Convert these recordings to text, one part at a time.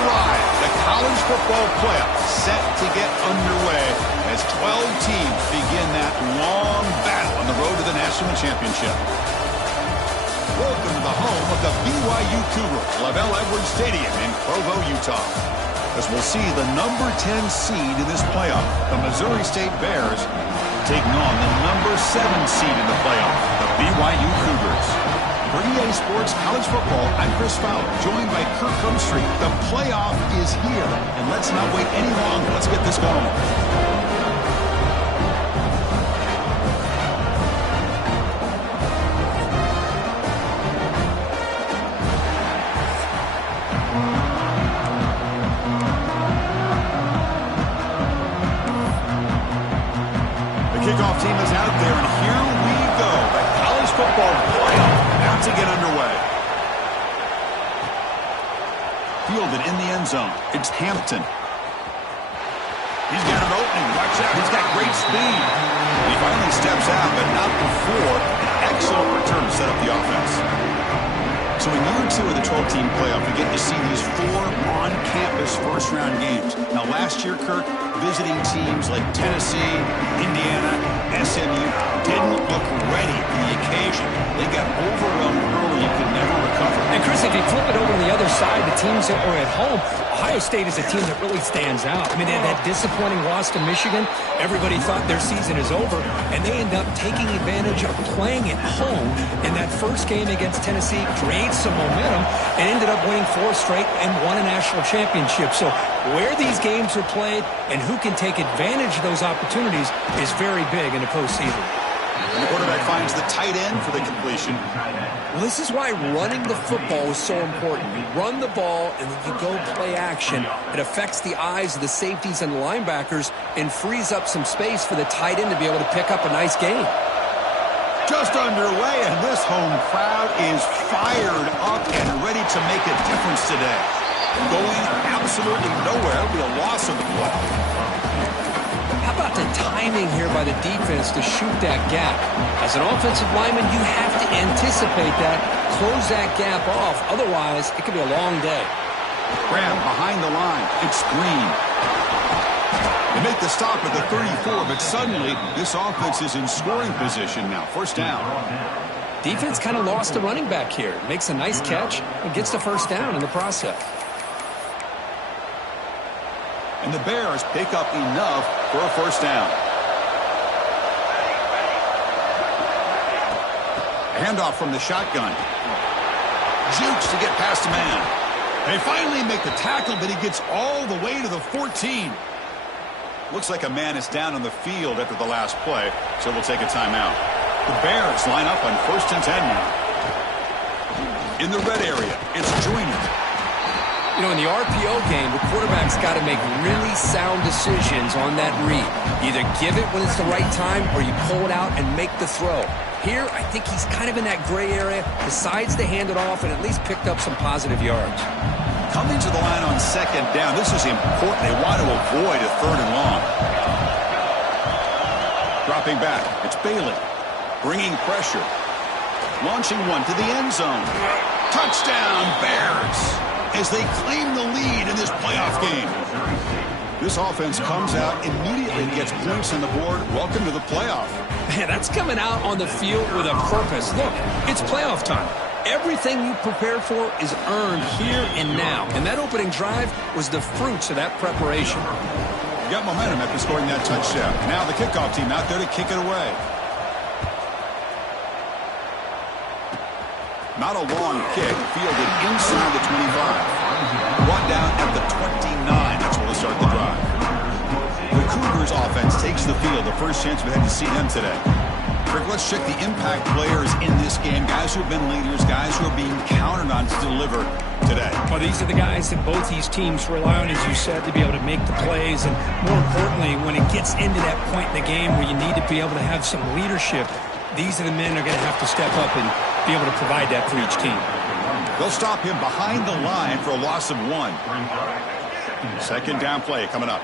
arrived. The college football playoff set to get underway as 12 teams begin that long battle on the road to the national championship. Welcome to the home of the BYU Cougars, LaVell Edwards Stadium in Provo, Utah. As we'll see the number 10 seed in this playoff, the Missouri State Bears, taking on the number 7 seed in the playoff, the BYU Cougars. For EA Sports College Football, I'm Chris Fowler, joined by Kirk Herbstreit. The playoff is here, and let's not wait any longer. Let's get this going. Kickoff team is out there, and here we go. The college football playoff about to get underway. Fielded in the end zone. It's Hampton. He's got an opening. Watch out. He's got great speed. He finally steps out, but not before an excellent return to set up the offense. So in year 2 of the 12-team playoff, we get to see these 4 on-campus first-round games. Now, last year, Kirk, visiting teams like Tennessee, Indiana, SMU didn't look ready for the occasion. They got overwhelmed early and could never recover. And, Chris, if you flip it over to the other side, the teams that were at home, Ohio State is a team that really stands out. I mean, they had that disappointing loss to Michigan. Everybody thought their season is over, and they end up taking advantage of playing at home in that first game against Tennessee, created some momentum, and ended up winning 4 straight and won a national championship. So where these games are played and who can take advantage of those opportunities is very big in the postseason. And the quarterback finds the tight end for the completion. Well, this is why running the football is so important. You run the ball and then you go play action. It affects the eyes of the safeties and the linebackers and frees up some space for the tight end to be able to pick up a nice gain. Just underway, and this home crowd is fired up and ready to make a difference today. Going absolutely nowhere. It'll be a loss of the play. How about the timing here by the defense to shoot that gap? As an offensive lineman, you have to anticipate that, close that gap off. Otherwise, it could be a long day. Graham behind the line. It's Green. They make the stop at the 34, but suddenly this offense is in scoring position now. First down. Defense kind of lost the running back here. Makes a nice catch and gets the first down in the process. And the Bears pick up enough for a first down. Handoff from the shotgun. Jukes to get past a man. They finally make the tackle, but he gets all the way to the 14. Looks like a man is down on the field after the last play, so we'll take a timeout. The Bears line up on 1st and 10 now. In the red area, it's Joyner. You know, in the RPO game, the quarterback's got to make really sound decisions on that read. Either give it when it's the right time or you pull it out and make the throw. Here, I think he's kind of in that gray area, decides to hand it off and at least picked up some positive yards. Coming to the line on 2nd down, this is important. They want to avoid a 3rd and long. Dropping back, it's Bailey. Bringing pressure. Launching one to the end zone. Touchdown, Bears! As they claim the lead in this playoff game. This offense comes out immediately and gets points on the board. Welcome to the playoff. Man, that's coming out on the field with a purpose. Look, it's playoff time. Everything you prepared for is earned here and now. And that opening drive was the fruits of that preparation. You got momentum after scoring that touchdown. Now the kickoff team out there to kick it away. Not a long kick, fielded inside the 25. Brought down at the 29. That's where they'll start the drive. The Cougars offense takes the field. The first chance we had to see them today. Rick, let's check the impact players in this game. Guys who have been leaders, guys who are being counted on to deliver today. Well, these are the guys that both these teams rely on, as you said, to be able to make the plays. And more importantly, when it gets into that point in the game where you need to be able to have some leadership, these are the men that are going to have to step up and be able to provide that for each team. They'll stop him behind the line for a loss of 1. 2nd down play coming up.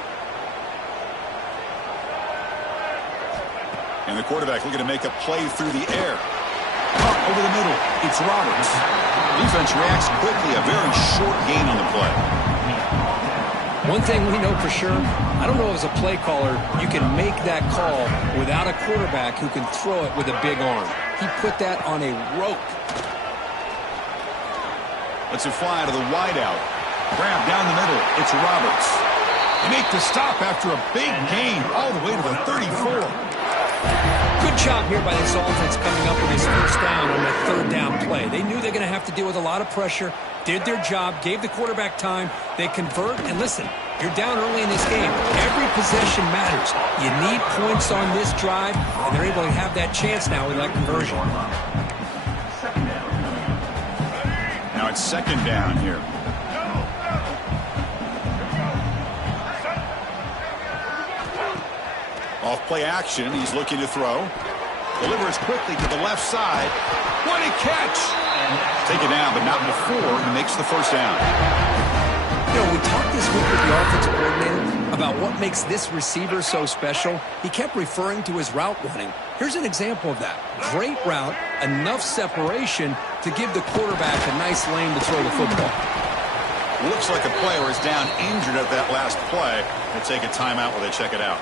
And the quarterback looking to make a play through the air. Up over the middle. It's Roberts. Defense reacts quickly. A very short gain on the play. One thing we know for sure, I don't know as a play caller, you can make that call without a quarterback who can throw it with a big arm. He put that on a rope. Let's it fly to the wideout. Grab down the middle. It's Roberts. They make the stop after a big gain all the way to the 34. Good job here by this offense coming up with his first down on that third down play. They knew they're going to have to deal with a lot of pressure, did their job, gave the quarterback time. They convert, and listen, you're down early in this game. Every possession matters. You need points on this drive, and they're able to have that chance now with that conversion. Now it's second down here. Off play action, he's looking to throw. Delivers quickly to the left side. What a catch! Take it down, but not before he makes the first down. You know, we talked this week with the offensive coordinator about what makes this receiver so special. He kept referring to his route running. Here's an example of that. Great route, enough separation to give the quarterback a nice lane to throw the football. Looks like a player is down injured at that last play. They'll take a timeout while they check it out.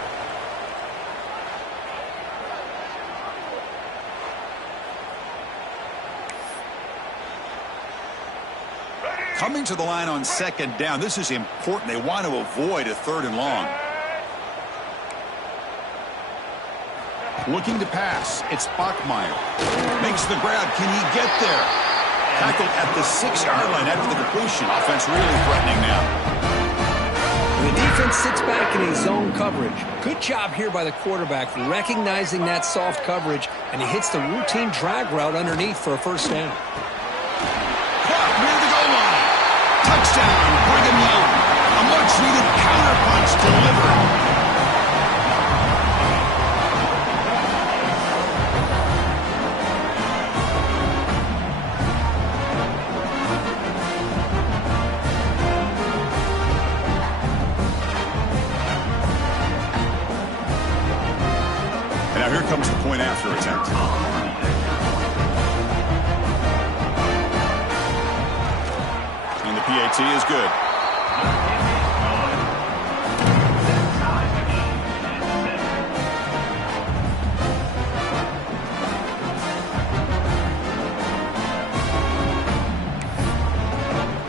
Coming to the line on second down. This is important. They want to avoid a third and long. Looking to pass. It's Bachmeier. Makes the grab. Can he get there? Tackled at the 6-yard line after the completion. Offense really threatening now. The defense sits back in a zone coverage. Good job here by the quarterback recognizing that soft coverage, and he hits the routine drag route underneath for a first down. Caught near the goal line. Touchdown, Brigham Young. A much-needed counterpunch delivered. And now here comes the point after attempt. PAT is good.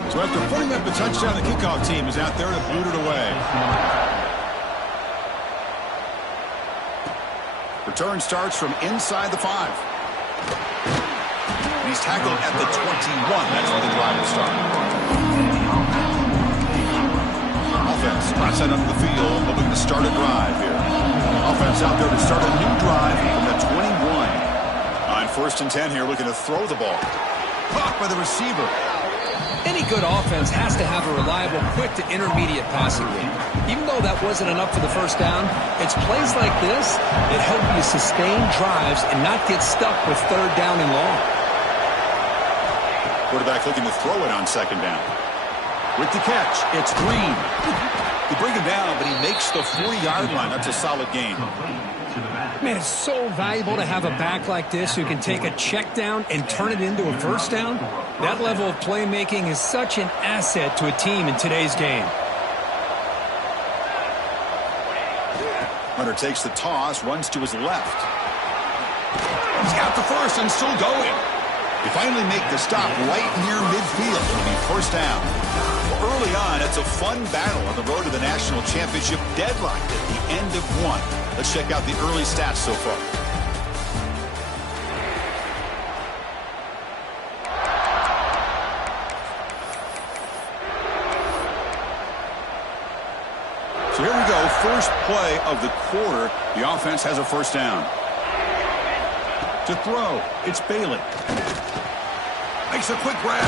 So after putting up the touchdown, the kickoff team is out there to boot it away. Return starts from inside the 5. He's tackled at the 21. That's where the drive will start. Offense drops that under the field, hoping to start a drive here. Offense out there to start a new drive from the 21. On 1st and 10 here, looking to throw the ball. Caught by the receiver. Any good offense has to have a reliable, quick to intermediate passing game. Even though that wasn't enough for the first down, it's plays like this that help you sustain drives and not get stuck with third down and long. Quarterback looking to throw it on second down. With the catch, it's Green. They bring him down, but he makes the 40-yard line. That's a solid gain. Man, it's so valuable to have a back like this who can take a check down and turn it into a first down. That level of playmaking is such an asset to a team in today's game. Hunter takes the toss, runs to his left. He's got the first and still going. They finally make the stop right near midfield. It'll be first down. Well, early on, it's a fun battle on the road to the national championship, deadlocked at the end of one. Let's check out the early stats so far. So here we go, first play of the quarter. The offense has a first down. To throw, it's Bailey. Makes a quick grab.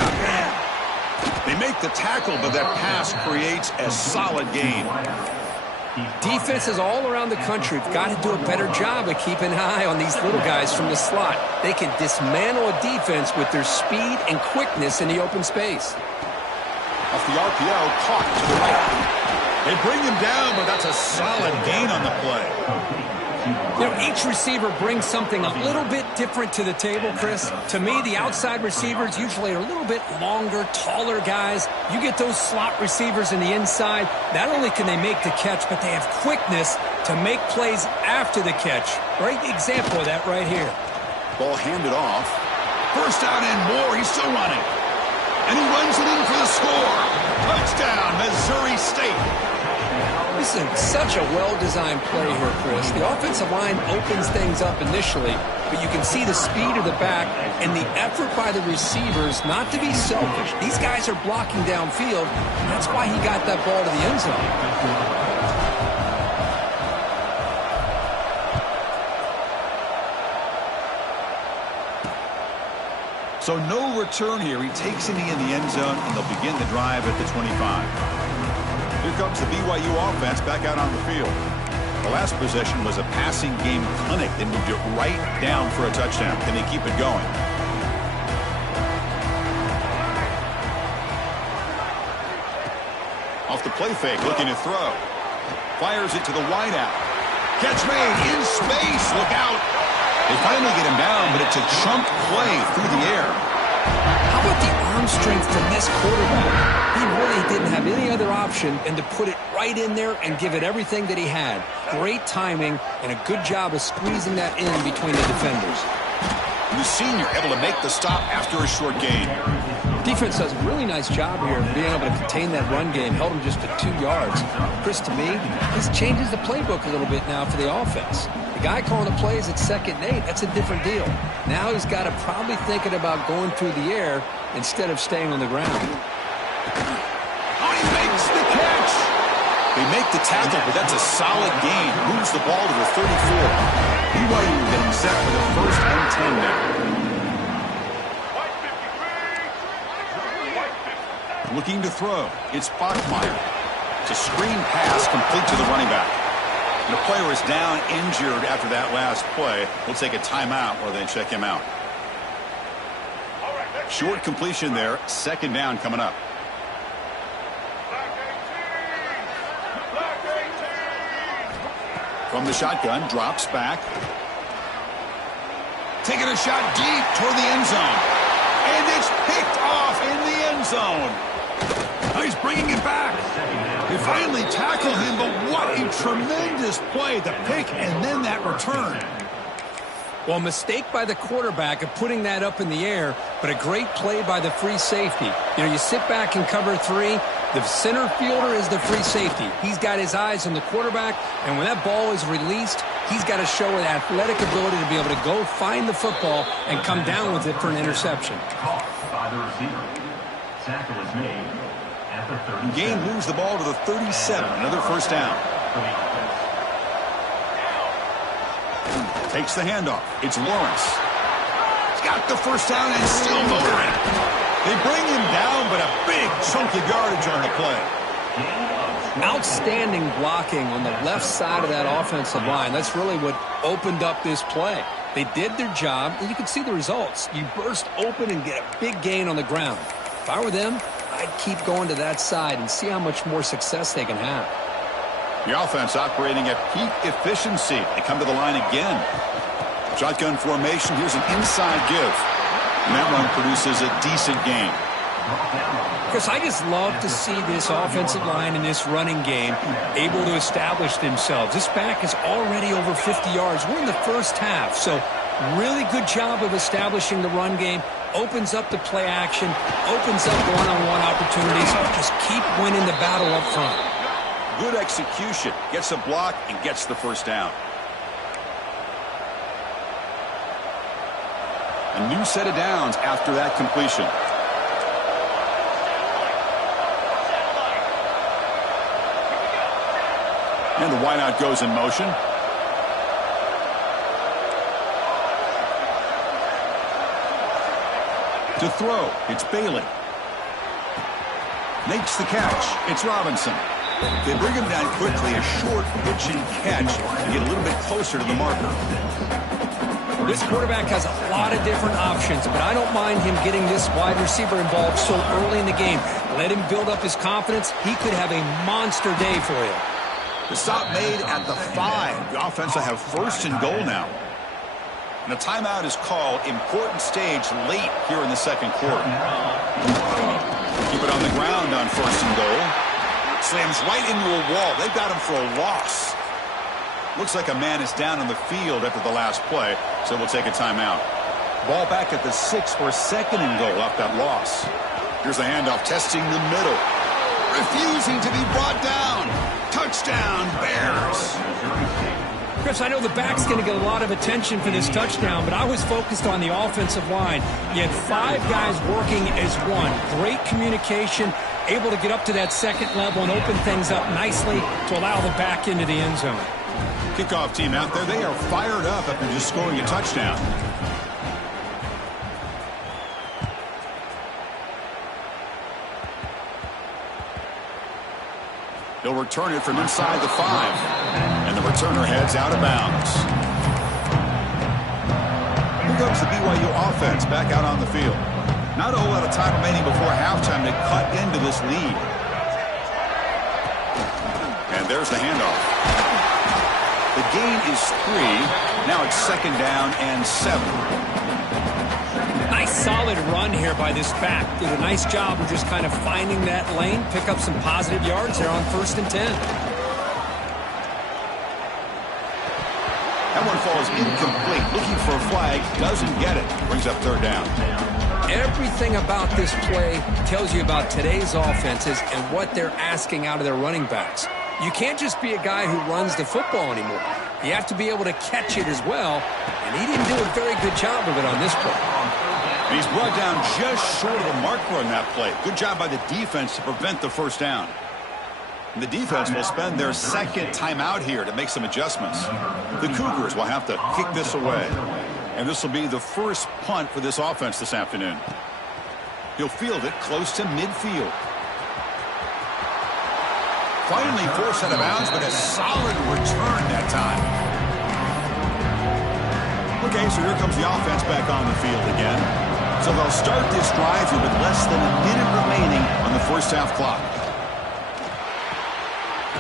They make the tackle, but that pass creates a solid gain. Defenses all around the country have got to do a better job of keeping an eye on these little guys from the slot. They can dismantle a defense with their speed and quickness in the open space. Off the RPO, caught to the right. They bring him down, but that's a solid gain on the play. Each receiver brings something a little bit different to the table, Chris. To me, the outside receivers usually are a little bit longer, taller guys. You get those slot receivers in the inside, not only can they make the catch, but they have quickness to make plays after the catch. Great example of that right here. Ball handed off. First down and more. He's still running. And he runs it in for the score. Touchdown, Missouri State. This is such a well-designed play here, Chris. The offensive line opens things up initially, but you can see the speed of the back and the effort by the receivers not to be selfish. These guys are blocking downfield, and that's why he got that ball to the end zone. So no return here. He takes a knee in the end zone, and they'll begin the drive at the 25. Here comes the BYU offense back out on the field. The last possession was a passing game clinic. They moved it right down for a touchdown. Can they keep it going? Off the play fake, looking to throw. Fires it to the wideout. Catch made in space. Look out. They finally get him down, but it's a chunk play through the air. How about the arm strength from this quarterback? He really didn't have any other option than to put it right in there and give it everything that he had. Great timing and a good job of squeezing that in between the defenders. The senior able to make the stop after a short gain. Defense does a really nice job here of being able to contain that run game. Held him just to 2 yards. Chris, to me, this changes the playbook a little bit now for the offense. The guy calling the plays at 2nd and 8, that's a different deal. Now he's got to probably thinking about going through the air instead of staying on the ground. Oh, he makes the catch. They make the tackle, but that's a solid gain. Moves the ball to the 34. BYU getting set for the 1st and 10 now. Looking to throw. It's Bachmeier. It's a screen pass complete to the running back. And the player is down injured after that last play. We'll take a timeout while they check him out. Short completion there. 2nd down coming up. From the shotgun, drops back. Taking a shot deep toward the end zone. And it's picked off in the end zone. Now he's bringing it back. They finally tackle him, but what a tremendous play. The pick and then that return. Well, mistake by the quarterback of putting that up in the air, but a great play by the free safety. You sit back in cover 3. The center fielder is the free safety. He's got his eyes on the quarterback, and when that ball is released, he's got to show an athletic ability to be able to go find the football and come down with it for an interception. By the receiver. Tackle is made at the 37. Gain moves the ball to the 37. Another 1st down. Takes the handoff. It's Lawrence. He's got the 1st down and still motoring. They bring him down, but a big chunk of yardage on the play. Outstanding blocking on the left side of that offensive line. That's really what opened up this play. They did their job, and you can see the results. You burst open and get a big gain on the ground. If I were them, I'd keep going to that side and see how much more success they can have. The offense operating at peak efficiency. They come to the line again. Shotgun formation. Here's an inside give. And that run produces a decent gain. Chris, I just love to see this offensive line in this running game able to establish themselves. This back is already over 50 yards. We're in the 1st half, so really good job of establishing the run game. Opens up the play action, opens up one-on-one opportunities. Just keep winning the battle up front. Good execution. Gets a block and gets the 1st down. A new set of downs after that completion. And the wideout goes in motion. To throw, it's Bailey. Makes the catch. It's Robinson. They bring him down quickly. A short pitch and catch to get a little bit closer to the marker. This quarterback has a lot of different options, but I don't mind him getting this wide receiver involved so early in the game. Let him build up his confidence. He could have a monster day for you. The stop made at the 5. The offense will have first and goal now. And a timeout is called. Important stage late here in the second quarter. Keep it on the ground on first and goal. Slams right into a wall. They've got him for a loss. Looks like a man is down on the field after the last play, so we'll take a timeout. Ball back at the 6 for second and goal off that loss. Here's the handoff, testing the middle. Refusing to be brought down. Touchdown, Bears. Chris, I know the back's going to get a lot of attention for this touchdown, but I was focused on the offensive line. You had 5 guys working as one. Great communication, able to get up to that second level and open things up nicely to allow the back into the end zone. Kickoff team out there, they are fired up after just scoring a touchdown. He'll return it from inside the 5. And the returner heads out of bounds. Here comes the BYU offense back out on the field. Not a whole lot of time remaining before halftime to cut into this lead. And there's the handoff. The gain is 3. Now it's second down and 7. Nice solid run here by this back. Did a nice job of just kind of finding that lane, pick up some positive yards there on first and 10. That one falls incomplete. Looking for a flag, doesn't get it. Brings up third down. Everything about this play tells you about today's offenses and what they're asking out of their running backs. You can't just be a guy who runs the football anymore. You have to be able to catch it as well, and he didn't do a very good job of it on this play. He's brought down just short of the marker on that play. Good job by the defense to prevent the first down. And the defense will spend their second timeout here to make some adjustments. The Cougars will have to kick this away. And this will be the first punt for this offense this afternoon. He'll field it close to midfield. Finally forced out of bounds, but a solid return that time. Okay, so here comes the offense back on the field again. So they'll start this drive here with less than a minute remaining on the first half clock.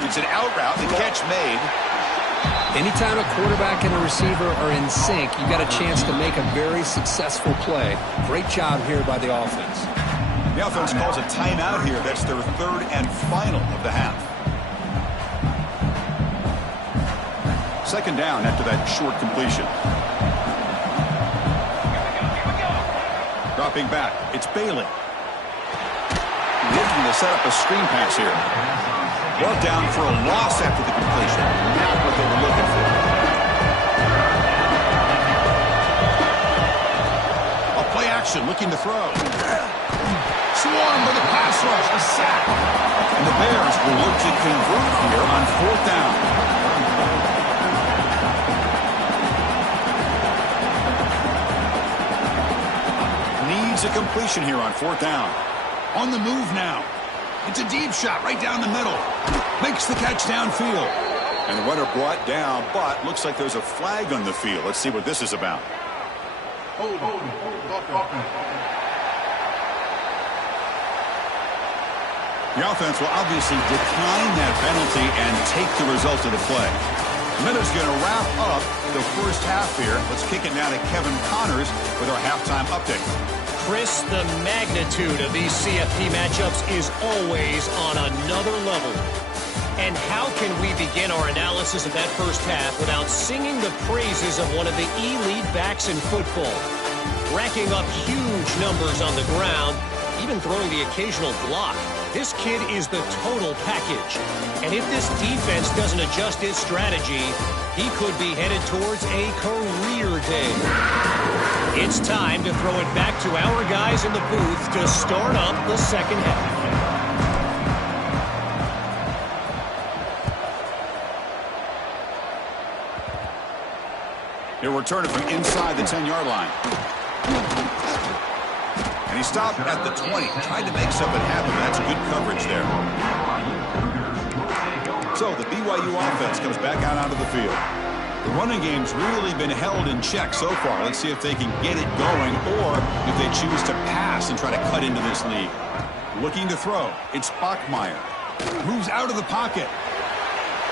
It's an out route, the catch made. Anytime a quarterback and a receiver are in sync, you got a chance to make a very successful play. Great job here by the offense. The offense calls a timeout here. That's their third and final of the half. Second down after that short completion. Dropping back, it's Bailey. Looking to set up a screen pass here. Brought down for a loss after the completion. Not what they were looking for. A play action, looking to throw. Swarmed by the pass rush, a sack. And the Bears will look to convert here on fourth down. Needs a completion here on fourth down. On the move now. It's a deep shot right down the middle. Makes the catch downfield. And the runner brought down, but looks like there's a flag on the field. Let's see what this is about. The offense will obviously decline that penalty and take the result of the play. Miller's going to wrap up the first half here. Let's kick it now to Kevin Connors with our halftime update. Chris, the magnitude of these CFP matchups is always on another level. And how can we begin our analysis of that first half without singing the praises of one of the elite backs in football? Racking up huge numbers on the ground, even throwing the occasional block. This kid is the total package. And if this defense doesn't adjust its strategy, he could be headed towards a career day. It's time to throw it back to our guys in the booth to start up the second half. He'll return it from inside the 10-yard line. And he stopped at the 20. Tried to make something happen. That's good coverage there. So the BYU offense comes back out onto the field. The running game's really been held in check so far. Let's see if they can get it going or if they choose to pass and try to cut into this lead. Looking to throw. It's Bachmeier. Moves out of the pocket.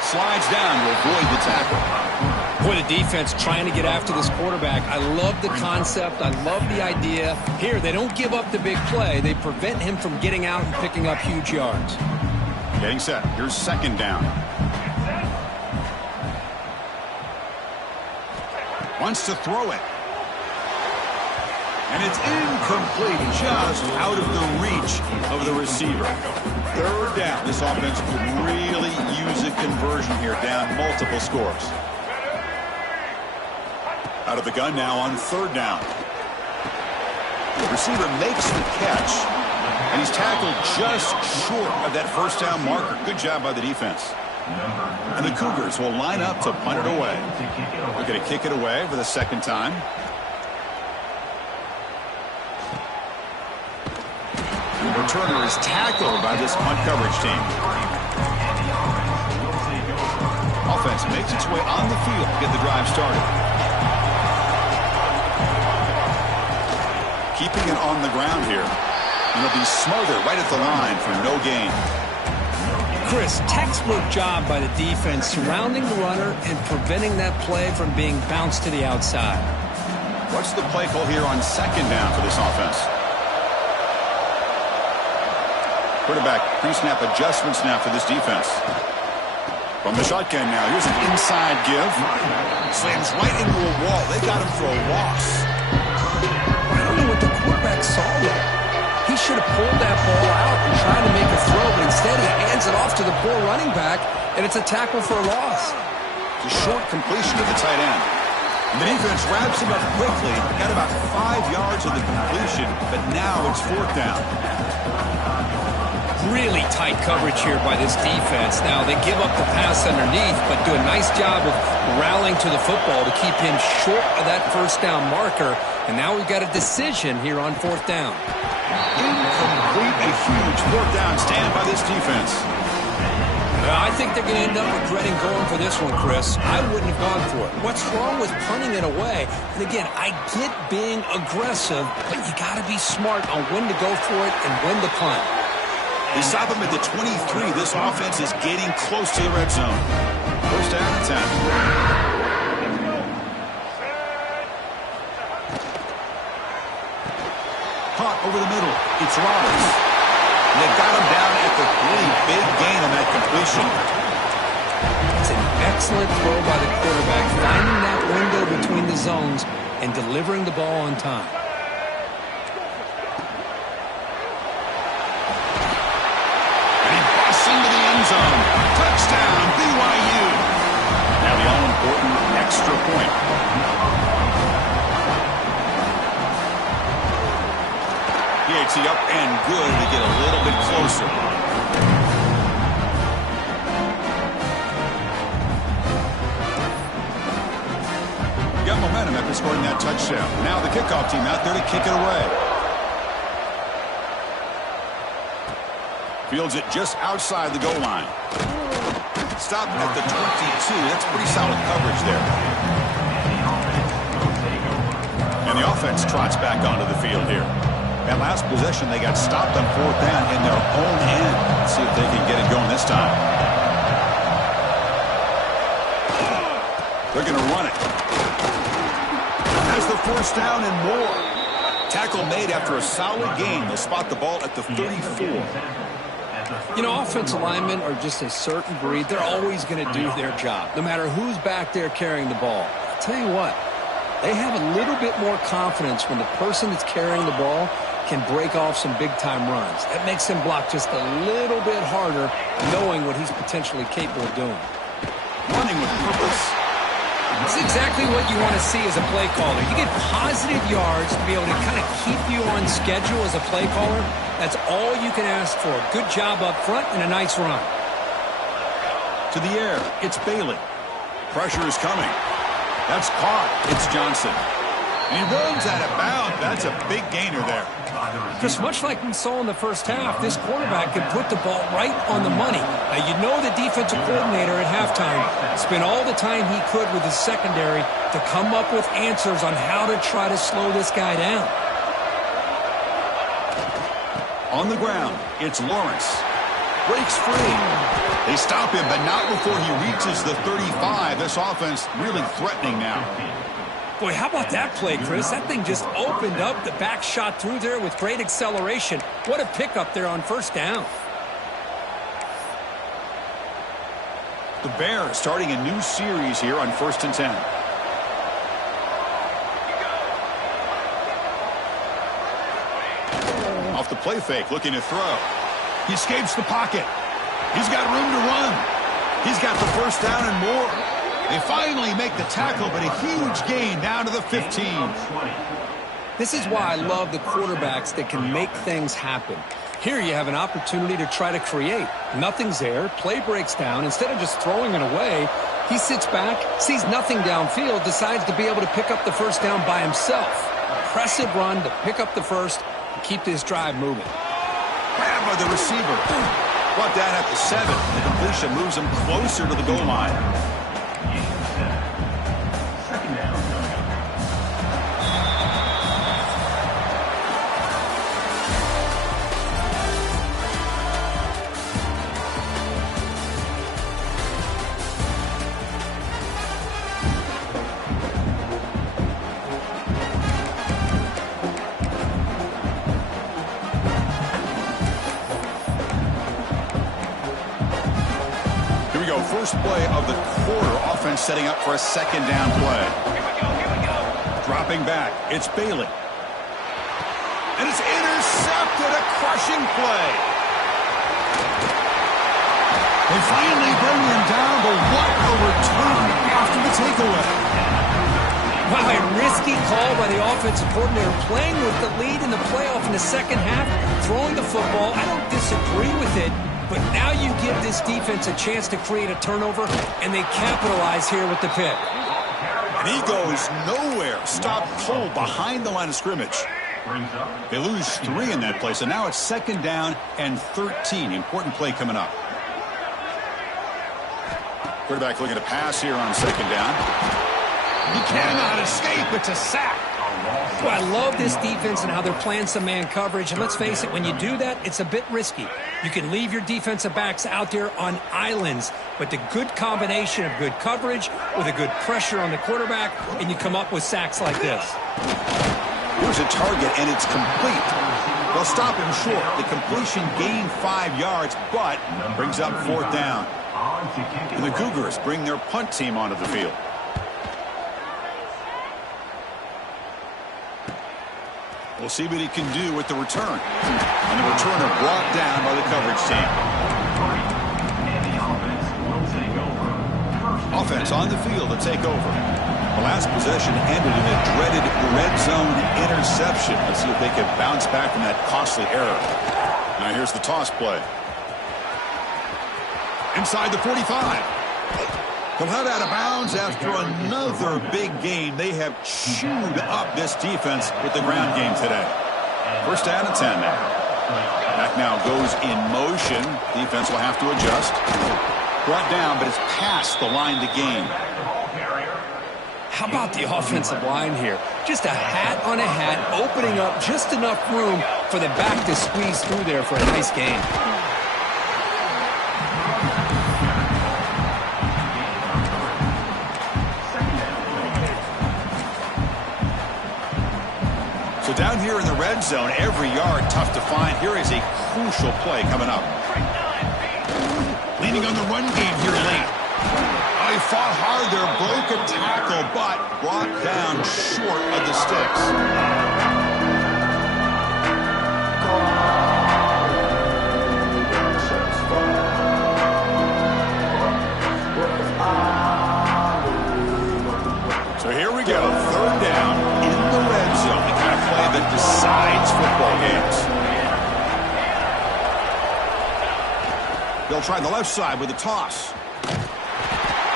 Slides down to avoid the tackle. Boy, the defense trying to get after this quarterback. I love the concept. I love the idea. Here, they don't give up the big play. They prevent him from getting out and picking up huge yards. Getting set. Here's second down. Wants to throw it. And it's incomplete, just out of the reach of the receiver. Third down. This offense could really use a conversion here, down multiple scores. Out of the gun now on third down. The receiver makes the catch, and he's tackled just short of that first down marker. Good job by the defense. And the Cougars will line up to punt it away. They're going to kick it away for the second time. The returner is tackled by this punt coverage team. Offense makes its way on the field to get the drive started. Keeping it on the ground here. And it'll be smothered right at the line for no gain. Chris, textbook job by the defense surrounding the runner and preventing that play from being bounced to the outside. What's the play call here on second down for this offense? Quarterback pre-snap adjustment snap for this defense. From the shotgun now, here's an inside give. Slams right into a wall. They got him for a loss. I don't know what the quarterback saw there. He should have pulled that ball out and tried to make a throw, but instead he hands it off to the poor running back, and it's a tackle for a loss. It's a short completion to the tight end. And the defense wraps him up quickly. Got about 5 yards of the completion, but now it's fourth down. Really tight coverage here by this defense. Now, they give up the pass underneath, but do a nice job of rallying to the football to keep him short of that first down marker. And now we've got a decision here on fourth down. Incomplete, a huge fourth down stand by this defense. I think they're going to end up regretting going for this one, Chris. I wouldn't have gone for it. What's wrong with punting it away? And again, I get being aggressive, but you got to be smart on when to go for it and when to punt. They stop him at the 23. This offense is getting close to the red zone. First down and 10. Caught over the middle. It's Roberts. And they've got him down at the 3. Big gain on that completion. It's an excellent throw by the quarterback, finding that window between the zones and delivering the ball on time. Into the end zone. Touchdown, BYU. Now the all-important extra point. PAT up and good to get a little bit closer. Got momentum after scoring that touchdown. Now the kickoff team out there to kick it away. Fields it just outside the goal line. Stop at the 22. That's pretty solid coverage there. And the offense trots back onto the field here. That last possession, they got stopped on fourth down in their own end. Let's see if they can get it going this time. They're going to run it. Has the first down and more. Tackle made after a solid gain. They'll spot the ball at the 34. You know, offensive linemen are just a certain breed. They're always going to do their job, no matter who's back there carrying the ball. I'll tell you what, they have a little bit more confidence when the person that's carrying the ball can break off some big-time runs. That makes him block just a little bit harder, knowing what he's potentially capable of doing. Running with purpose. It's exactly what you want to see as a play caller. You get positive yards to be able to kind of keep you on schedule as a play caller. That's all you can ask for. Good job up front and a nice run. To the air, it's Bailey. Pressure is coming. That's caught. It's Johnson. And he runs out of bounds. That's a big gainer there. Just much like we saw in the first half, this quarterback can put the ball right on the money. Now, you know the defensive coordinator at halftime spent all the time he could with his secondary to come up with answers on how to try to slow this guy down. On the ground, it's Lawrence. Breaks free. They stop him, but not before he reaches the 35. This offense really threatening now. Boy, how about that play, Chris? That thing just opened up. The back shot through there with great acceleration. What a pickup there on first down. The Bears starting a new series here on 1st and 10. Off the play fake, looking to throw. He escapes the pocket. He's got room to run. He's got the first down and more. They finally make the tackle, but a huge gain down to the 15. This is why I love the quarterbacks that can make things happen. Here you have an opportunity to try to create. Nothing's there. Play breaks down. Instead of just throwing it away, he sits back, sees nothing downfield, decides to be able to pick up the first down by himself. Impressive run to pick up the first and keep this drive moving. Grab by the receiver. Brought down at the 7. The completion moves him closer to the goal line. Second down. First play of the quarter. Offense setting up for a second down play. Here we go. Dropping back. It's Bailey. And it's intercepted. A crushing play. They finally bring him down, but what a return after the takeaway. Wow, a risky call by the offensive coordinator, playing with the lead in the playoff in the second half, throwing the football. I don't disagree with it. But now you give this defense a chance to create a turnover, and they capitalize here with the pick. And he goes nowhere. Stopped cold behind the line of scrimmage. They lose 3 in that play, so now it's second down and 13. Important play coming up. Quarterback looking to pass here on second down. He cannot escape. It's a sack. Well, I love this defense and how they're playing some man coverage. And let's face it, when you do that, it's a bit risky. You can leave your defensive backs out there on islands, but the good combination of good coverage with a good pressure on the quarterback, and you come up with sacks like this. Here's a target, and it's complete. They'll stop him short. The completion gained 5 yards, but brings up 4th down. And the Cougars bring their punt team onto the field. We'll see what he can do with the return. And the returner brought down by the coverage team. Offense on the field to take over. The last possession ended in a dreaded red zone interception. Let's see if they can bounce back from that costly error. Now here's the toss play. Inside the 45. They'll head out of bounds after another big game. They have chewed up this defense with the ground game today. First down and 10 now. Back now goes in motion. Defense will have to adjust. Brought down, but it's past the line to gain. How about the offensive line here? Just a hat on a hat, opening up just enough room for the back to squeeze through there for a nice gain. So down here in the red zone, every yard tough to find. Here is a crucial play coming up. Leaning on the run game here late. Oh, he fought hard there, broke a tackle, but brought down short of the sticks. So here we go, 3rd down in the red zone. The kind of play that decides football games. They'll try the left side with a toss.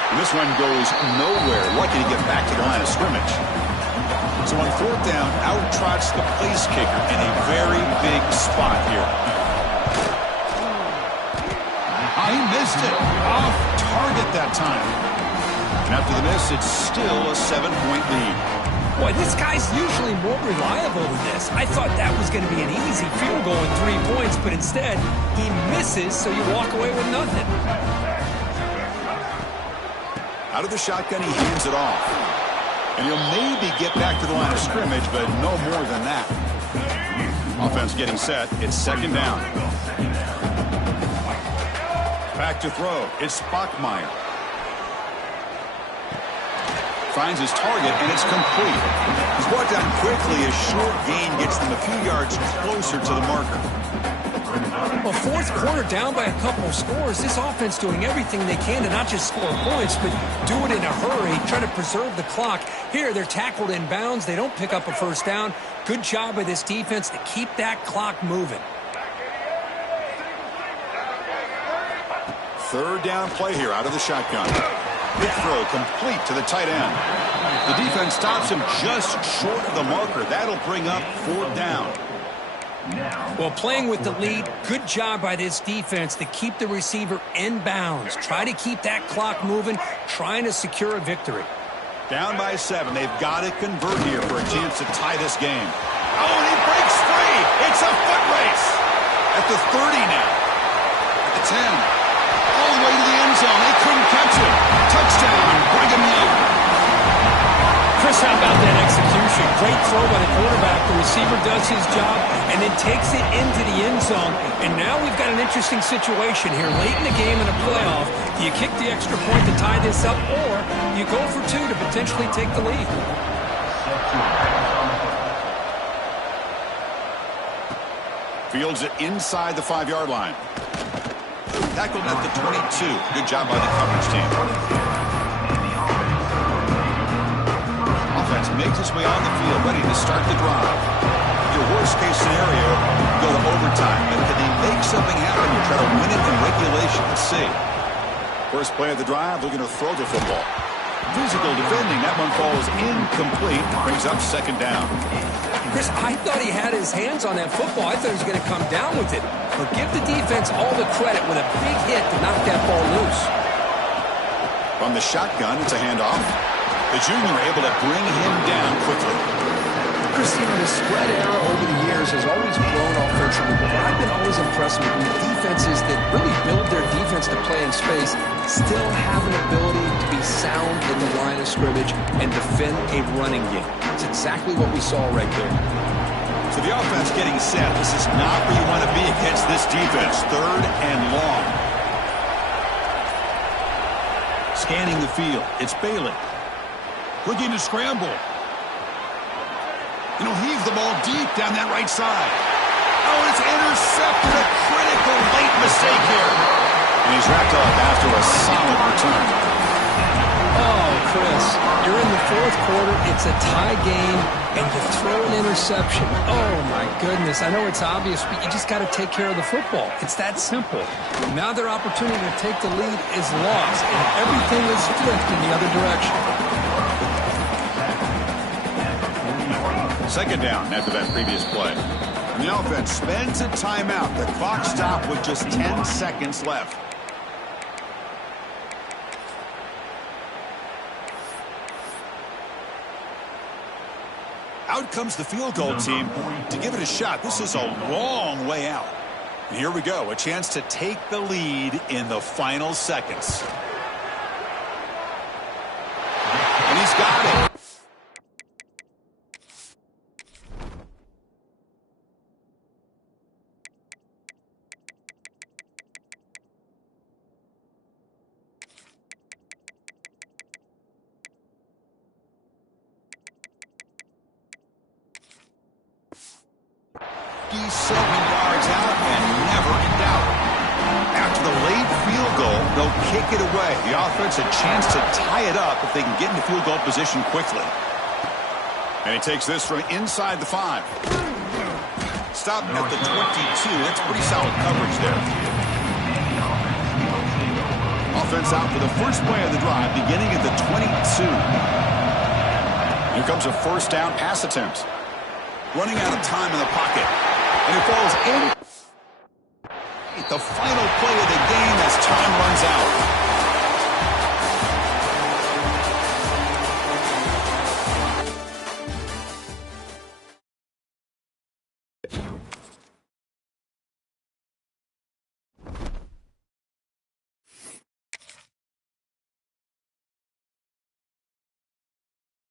And this one goes nowhere. Lucky to get back to the line of scrimmage. So on 4th down, out trots the place kicker in a very big spot here. He missed it. Off target that time. And after the miss, it's still a 7-point lead. Boy, this guy's usually more reliable than this. I thought that was going to be an easy field goal and 3 points, but instead, he misses, so you walk away with nothing. Out of the shotgun, he hands it off. And he'll maybe get back to the line of scrimmage, but no more than that. Offense getting set. It's second down. Back to throw. It's Bachmeier. Finds his target, and it's complete. He's brought down quickly. A short gain gets them a few yards closer to the marker. Well, fourth quarter down by a couple of scores. This offense doing everything they can to not just score points, but do it in a hurry, try to preserve the clock. Here, they're tackled in bounds. They don't pick up a first down. Good job by this defense to keep that clock moving. Third down play here out of the shotgun. Big throw complete to the tight end. The defense stops him just short of the marker. That'll bring up fourth down. Well, playing with the lead, good job by this defense to keep the receiver in bounds. Try to keep that clock moving, trying to secure a victory. Down by 7. They've got to convert here for a chance to tie this game. Oh, and he breaks free. It's a foot race. At the 30 now. At the 10. All the way to the end zone. They couldn't catch him. Touchdown, Brigham Young. Chris, how about that execution? Great throw by the quarterback. The receiver does his job and then takes it into the end zone. And now we've got an interesting situation here. Late in the game in a playoff, do you kick the extra point to tie this up, or you go for 2 to potentially take the lead? Fields it inside the 5-yard line. Tackled at the 22. Good job by the coverage team. Offense makes its way on the field, ready to start the drive. Your worst-case scenario, go to overtime. But can they make something happen? You try to win it in regulation. Let's see. First play of the drive, looking to throw the football. Physical defending. That one falls incomplete. Brings up second down. Chris, I thought he had his hands on that football. I thought he was going to come down with it. But give the defense all the credit with a big hit to knock that ball loose. From the shotgun, it's a handoff. The junior able to bring him down quickly. Chris, the spread era over the years has always grown offensively, but I've been always impressed with defenses that really build their defense to play in space, still have an ability to be sound in the line of scrimmage and defend a running game. It's exactly what we saw right there. So the offense getting set. This is not where you want to be against this defense. Third and long. Scanning the field. It's Bailey. Looking to scramble. And he'll heave the ball deep down that right side. Oh, it's intercepted. A critical late mistake here. And he's wrapped up after a solid return. Oh, Chris, you're in the fourth quarter. It's a tie game, and you throw an interception. Oh, my goodness. I know it's obvious, but you just got to take care of the football. It's that simple. Now their opportunity to take the lead is lost, and everything is flipped in the other direction. Second down after that previous play. And the offense spends a timeout. The clock stopped with just 10 seconds left. Out comes the field goal team to give it a shot. This is a long way out. And here we go, a chance to take the lead in the final seconds. And he's got it. Yards out and never in doubt. After the late field goal, they'll kick it away. The offense a chance to tie it up if they can get into field goal position quickly. And he takes this from inside the 5. Stopped at the 22. That's pretty solid coverage there. Offense out for the first play of the drive, beginning at the 22. Here comes a first down pass attempt. Running out of time in the pocket. And it falls in. The final play of the game as time runs out.